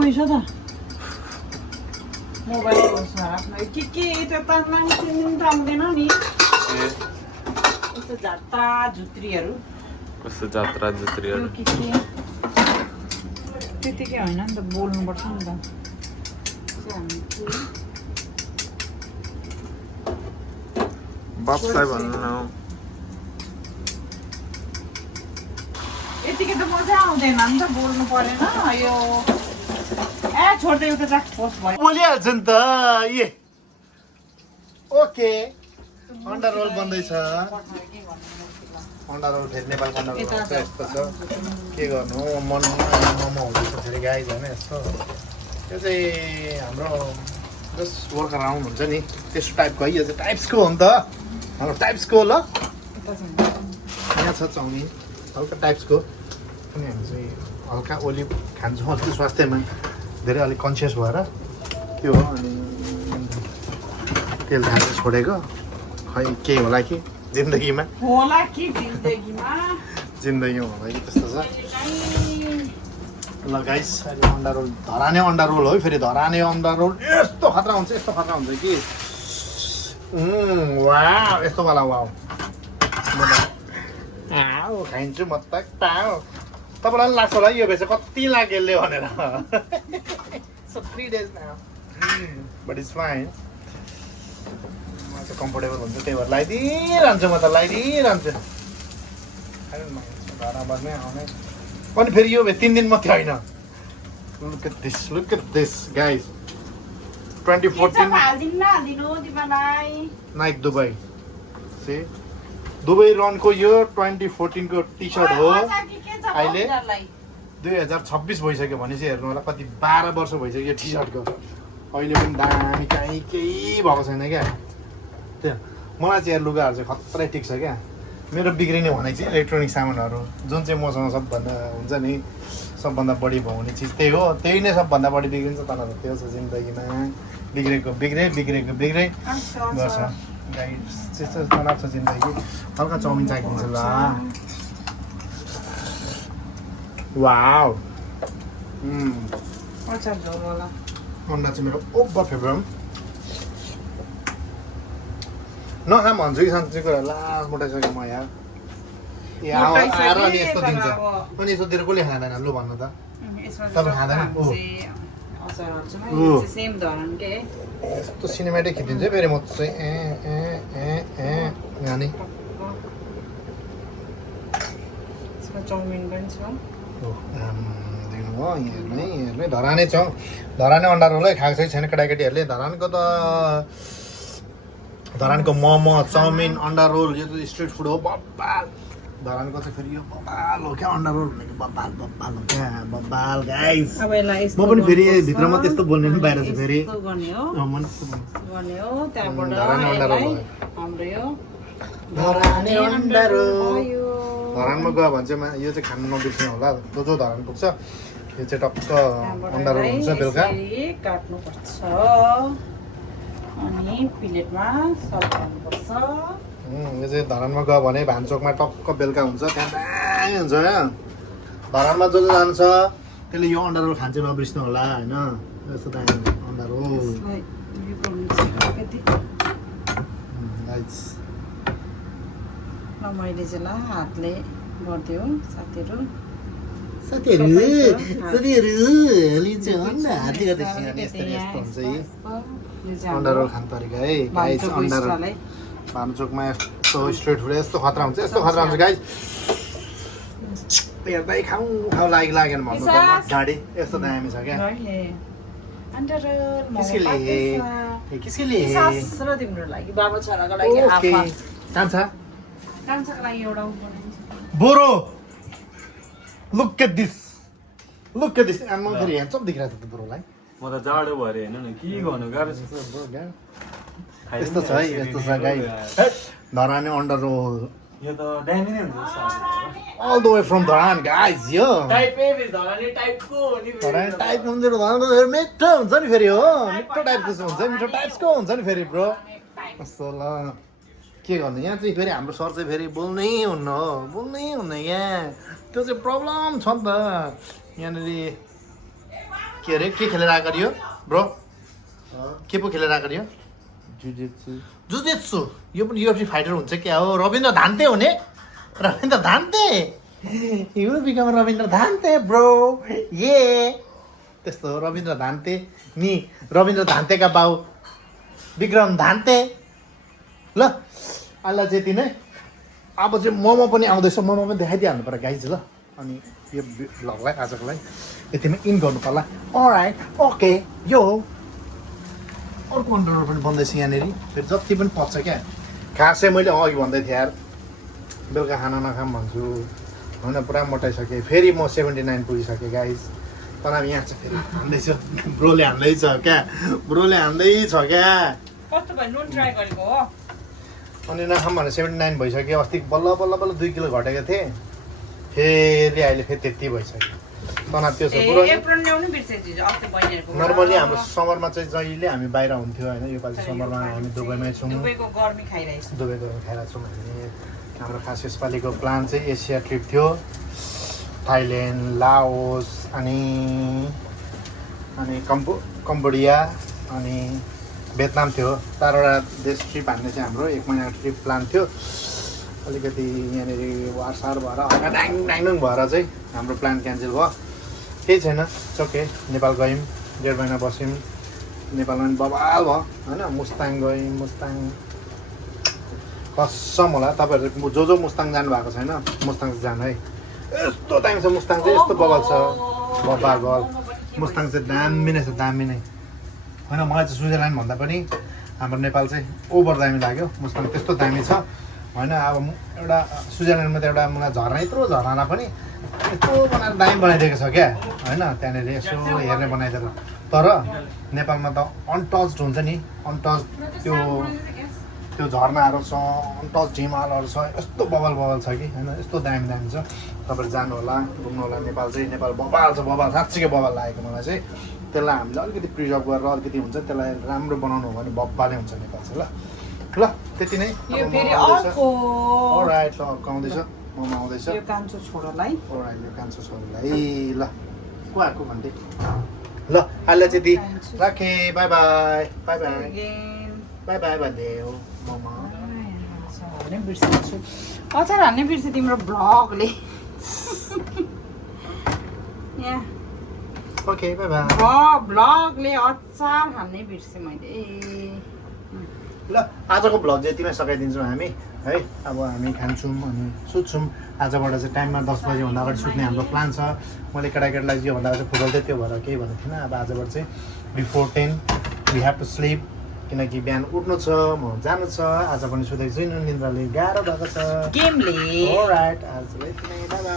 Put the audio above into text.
भइस त मोबाइल आफ्नो के त्यो त मान्छे त आउँदैन नि यस्तो जात्रा जुत्रीहरू कस्तो जात्रा जुत्रीहरू के त्यतिकै होइन नि त बोल्नुपर्छ नि त बापलाई भन्नु न यतिकै त मजा आउँदैन नि त बोल्नु परेन यो छोड्दै उता जा पोस्ट भयो बोलिहाल्छ नि त ए ओके अन्डा रोल बन्दैछ अन्डा रोल फेरि नेपालको अन्डा रोल चाहिँ यस्तो छ के गर्नु मोमो हुँदैछ फेरि गाई झन् यस्तो त्यो चाहिँ हाम्रो जस्ट वर्क अराउन्ड हुन्छ नि त्यस्तो टाइपको है यो चाहिँ टाइप्सको हो नि त हाम्रो टाइप्सको ल यहाँ छ चाउमिन हल्का टाइप्सको अनि हामी चाहिँ हल्का ओलिभ खान्छौँ अलिक स्वास्थ्यमा धेरै अलिक कन्सियस भएर त्यो हो अनि तेल झारेर छोडेको खै केही होला कि जिन्दगीमा होला कि जिन्दगीमा होला कि त्यस्तो छ ल गाइस अहिले अन्डा रोल धराने अन्डा रोल हो फेरि धराने अन्डा रोल यस्तो खतरा हुन्छ कि वाउ यस्तो वाला वाउ खाइन्छु म त पाओ तपाईँलाई पनि लाग्छ होला यो भेष कति लाग्यो यसले भनेर So 3 days now. But it's fine. म चाहिँ कम्फोर्टेबल हुन्छ त्यही भएर लगाइदिइरहन्छु म त लगाइदिइरहन्छु घरमै आउने अनि फेरि यो 3 दिन मात्रै होइन look at this guys 2014 Naik Dubai see Dubai रनको यो 2014 को टी सर्ट हो अहिले 2026 भइसक्यो भनेपछि हेर्नु होला कति 12 वर्ष भइसक्यो यो टी सर्टको अहिले पनि दामी काहीँ केही भएको छैन क्या त्यो मलाई चाहिँ लुगाहरू चाहिँ खत्रै ठिक छ क्या मेरो बिग्रिने भनेको चाहिँ इलेक्ट्रोनिक सामानहरू जुन चाहिँ मसँग सबभन्दा हुन्छ नि सबभन्दा बढी हुने चिज त्यही हो त्यही नै सबभन्दा बढी बिग्रिन्छ तर त्यो छ जिन्दगीमा बिग्रेको गर्छ गाइस त्यस्तो तनाव छ जिन्दगी हल्का चाउमिन चाहिन्छ ल वाउ अन्डा चाहिँ मेरो ओभर फेभरेट नखाम भन्छु कि साँच्चै कुरा लास्ट मोटाइसक्यो म यहाँ आएर अनि यस्तो दिन्छ अनि यस्तो दिएर कसले खाँदैन लु भन्नु त तपाईँ खाँदैन यस्तो सिनेमेटिक खिचिदिन्छ फेरि म चाहिँ खाने चाउमिन पनि छ देख्नुभयो हेर्नै धरानै छ धरानै अन्डा रोलै खाएको छैन केटाकेटीहरूले धरानको मोमो चाउमिन अन्डा रोल यो त स्ट्रिट फुड हो बब्बाल धरानको चाहिँ फेरि यो बब्बाल हो क्या अन्डा रोल भनेको बब्बाल हो क्या बब्बाल गाइस म पनि फेरि भित्रमा त्यस्तो बोल्ने पनि बाहिर चाहिँ फेरि धराने अन्डा रोल धरानमा गयो भने चाहिँ यो चाहिँ खानु नबिर्सिनु होला जो धरान पुग्छ यो चाहिँ टक्क अन्डा रोल हुन्छ बेलुका काट्नुपर्छ अनि प्लेटमा सर्भ गर्नुपर्छ यो चाहिँ धरानमा गयो भने भान्चोकमा टक्क बेलुका हुन्छ त्यहाँ दामी हुन्छ क्या धरानमा जो जान्छ त्यसले यो अन्डा रोल खान्छ नबिर्सिनु होला होइन यस्तो दामी अन्डा रोल मैले चाहिँ ल हातले गरिदियो साथीहरू अन्डा रोल खानु तरिका है गाइस अन्डा रोल भान्चोकमा यस्तो स्ट्रिट फुड यस्तो खतरा हुन्छ गाइस हेर्दै खाउँ लागेन भन्नु त गाडी यस्तो दामी छ क्या किसके लिए तिम्रो लागि बाबा छोराको लागि कान्छाको लागि एउटा बोरो लुक एट दिस आमा फेरि ह्यान्डसम देखिरहेको छ त बोरोलाई म त जाडो भएर हेर्नु न के गर्नु गाह्रो छ यस्तो छ है यस्तो छ गाई धराने अन्डर रोल यो त दामी नै हुन्छ all the way from Dharan guys यो धराने टाइपको धराने टाइप हुन्छ धरानको फेरि मिठो हुन्छ नि फेरि हो मिठो टाइपको हुन्छ मिठो टाइप्सको हुन्छ नि फेरि ब्रो कस्तो ल के गर्नु यहाँ चाहिँ फेरि हाम्रो सर चाहिँ फेरि बोल्नै हुन्न यहाँ त्यो चाहिँ प्रब्लम छ नि त यहाँनिर के अरे के खेलेर आएको अरे यो ब्रो के पो खेलेर आएको अरे यो जुजित्सु यो पनि युएफसी फाइटर हुन्छ क्या हो रविन्द्र धान्ते हो नि Rabindra Dhante you become Rabindra Dhante bro ये त्यस्तो हो रविन्द्र धान्ते नि रविन्द्र धान्तेका बाउ विक्रम धान्ते ल अहिले चाहिँ यति नै अब चाहिँ मोमो पनि आउँदैछ मोमो पनि देखाइदिइहाल्नु पर्यो गाइज ल अनि यो भ्लगलाई आजको लागि यतिमै इन गर्नु पर्ला अलराइट ओके यो अर्को अन्डर पनि बन्दैछ यहाँनिर फेरि जति पनि पच्छ क्या खासै मैले अघि भन्दै थिएँ यार बेलुका खाना नखाम भन्छु होइन पुरा मोटाइसकेँ फेरि म 79 पुगिसकेँ गाइज तनाव यहाँ चाहिँ फेरि हान्दैछ ब्रोले हान्दैछ क्या ब्रोले हान्दैछ क्या कस्तो भयो नुन ट्राई गरेको हो अनि नखाम भने 79 भइसक्यो अस्ति बल्ल बल्ल बल्ल 2 किलो घटेको थिएँ फेरि अहिले फेरि त्यति भइसक्यो तनाव त्यो छ पुरो नर्मली हाम्रो समरमा चाहिँ जहिले हामी बाहिर हुन्थ्यो होइन योपालि समरमा हामी दुबईमै छौँ दुबईको गर्मी खाइरहेछौँ दुबईको खाइरहेको छौँ हामी हाम्रो खास यसपालिको प्लान चाहिँ एसिया ट्रिप थियो थाइल्यान्ड लाओस अनि कम्बोडिया अनि भियतनाम थियो 4वटा देश ट्रिप हान्ने चाहिँ हाम्रो 1 महिनाको ट्रिप प्लान थियो अलिकति यहाँनिर वारसार भएर हल्का ड्याङ भएर चाहिँ हाम्रो प्लान क्यान्सल भयो केही छैन ओके नेपाल गयौँ 1.5 महिना बस्यौँ नेपालमा पनि बवाल भयो होइन मुस्ताङ गयौँ मुस्ताङ कसम होला तपाईँहरू जो मुस्ताङ जानुभएको छैन मुस्ताङ चाहिँ जानु है यस्तो दामी छ मुस्ताङ चाहिँ यस्तो बवाल छ बवाल मुस्ताङ चाहिँ दामी नै छ दामी नै होइन मलाई चाहिँ स्विजरल्यान्ड भन्दा पनि हाम्रो नेपाल चाहिँ ओभर दामी लाग्यो मुस्ताङ त्यस्तो दामी छ होइन अब एउटा स्विजरल्यान्डमा त एउटा मलाई झर्ना यत्रो झर्ना पनि यस्तो बनाएर दामी बनाइदिएको छ क्या होइन त्यहाँनिर यसो हेर्ने बनाइदिएर तर नेपालमा त अनटच्ड हुन्छ नि अनटच्ड त्यो झर्नाहरू छ अनटच्ड हिमालहरू छ यस्तो बवाल छ कि होइन यस्तो दामी छ तपाईँहरू जानु होला घुम्नु होला नेपाल चाहिँ नेपाल बवाल छ बवाल साँच्चीकै बवाल लागेको मलाई चाहिँ त्यसलाई हामीले अलिकति प्रिजर्भ गरेर अलिकति हुन्छ त्यसलाई राम्रो बनाउनु हो भने बब्बाले हुन्छ नेपाल चाहिँ ल त्यति नै राइट ल आउँदैछ मोमो आउँदैछ यो कान्छो छोरोलाई ल को आएको भन्दै ल अहिले चाहिँ दि राखेँ by by by by by by भनिदेऊ मोमो अचार हान्ने बिर्से तिम्रो भ्लगले यहाँ ओके बाई बाई भ्लगले अचार हान्ने बिर्से मैले ल आजको भ्लग चाहिँ यतिमै सघाइदिन्छौँ हामी है अब हामी खान्छौँ अनि सुत्छौँ आजबाट चाहिँ टाइममा 10 बजीभन्दा अगाडि सुत्ने हाम्रो प्लान छ मैले केटाकेटीलाई यो भन्दा चाहिँ फुटबल थियो त्यो भएर केही भनेको थिइनँ अब आजबाट चाहिँ before 10 we have to sleep किनकि बिहान उठ्नु छ म जानु छ आज पनि सुतेको छुइनँ निन्द्राले गाह्रो भएको छ गेमले अलराइट आज यति नै बाई बाई